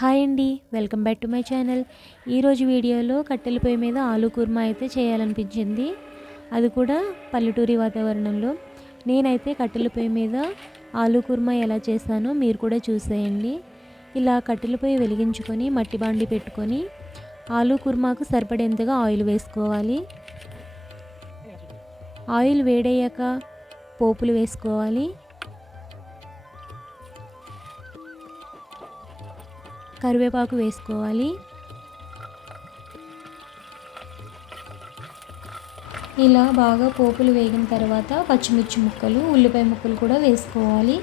Hi అండి welcome back to my channel. ఈరోజు వీడియోలో కట్టెల పొయ్యి మీద ఆలు కుర్మా అయితే చేయాలనిపించింది. అది కూడా పల్లెటూరి వాతావరణంలో. నేనైతే కట్టెల పొయ్యి మీద ఆలు కుర్మా ఎలా చేశానో మీరు కూడా చూసేయండి. ఇలా కట్టెల పొయ్యి వెలిగించుకొని మట్టి బాండి పెట్టుకొని ఆలు కుర్మాకు సరిపడేంతగా ఆయిల్ వేసుకోవాలి. ఆయిల్ వేడయ్యాక పోపులు వేసుకోవాలి. కరివేపాకు వేసుకోవాలి. ఇలా బాగా పోపులు వేగిన తర్వాత పచ్చిమిర్చి ముక్కలు ఉల్లిపాయ ముక్కలు కూడా వేసుకోవాలి.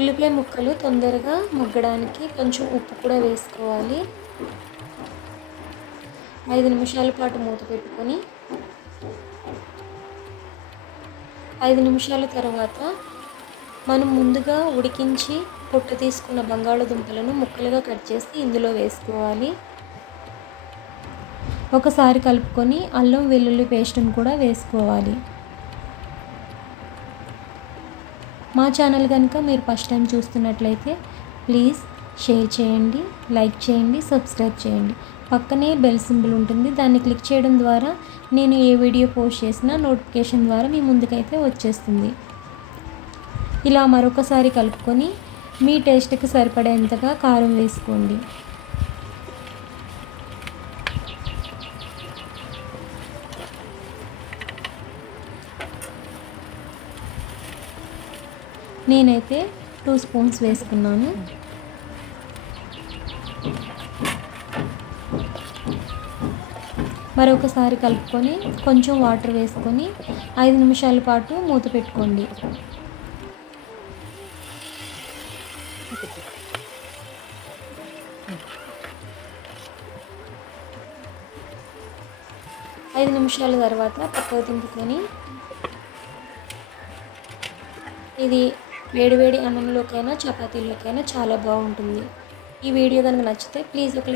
ఉల్లిపాయ ముక్కలు తొందరగా మగ్గడానికి కొంచెం ఉప్పు కూడా వేసుకోవాలి. ఐదు నిమిషాల పాటు మూత పెట్టుకొని ఐదు నిమిషాల తర్వాత మనం ముందుగా ఉడికించి పొట్టు తీసుకున్న బంగాళదుంపలను ముక్కలుగా కట్ చేసి ఇందులో వేసుకోవాలి. ఒకసారి కలుపుకొని అల్లం వెల్లుల్లి పేస్ట్ని కూడా వేసుకోవాలి. మా ఛానల్ కనుక మీరు ఫస్ట్ టైం చూస్తున్నట్లయితే ప్లీజ్ షేర్ చేయండి లైక్ చేయండి సబ్స్క్రైబ్ చేయండి. పక్కనే బెల్ సింబల్ ఉంటుంది దాన్ని క్లిక్ చేయడం ద్వారా నేను ఏ వీడియో పోస్ట్ చేసినా నోటిఫికేషన్ ద్వారా మీ ముందుకైతే వచ్చేస్తుంది. ఇలా మరొకసారి కలుపుకొని మీ టేస్ట్కి సరిపడేంతగా కారం వేసుకోండి. నేనైతే టూ స్పూన్స్ వేసుకున్నాను. మరొకసారి కలుపుకొని కొంచెం వాటర్ వేసుకొని ఐదు నిమిషాల పాటు మూత పెట్టుకోండి. ఐదు నిమిషాల తర్వాత పక్కకు దింపుకొని ఇది వేడివేడి అన్నంలోకైనా చపాతీలోకైనా చాలా బాగుంటుంది. ఈ వీడియో కనుక నచ్చితే ప్లీజ్ ఒక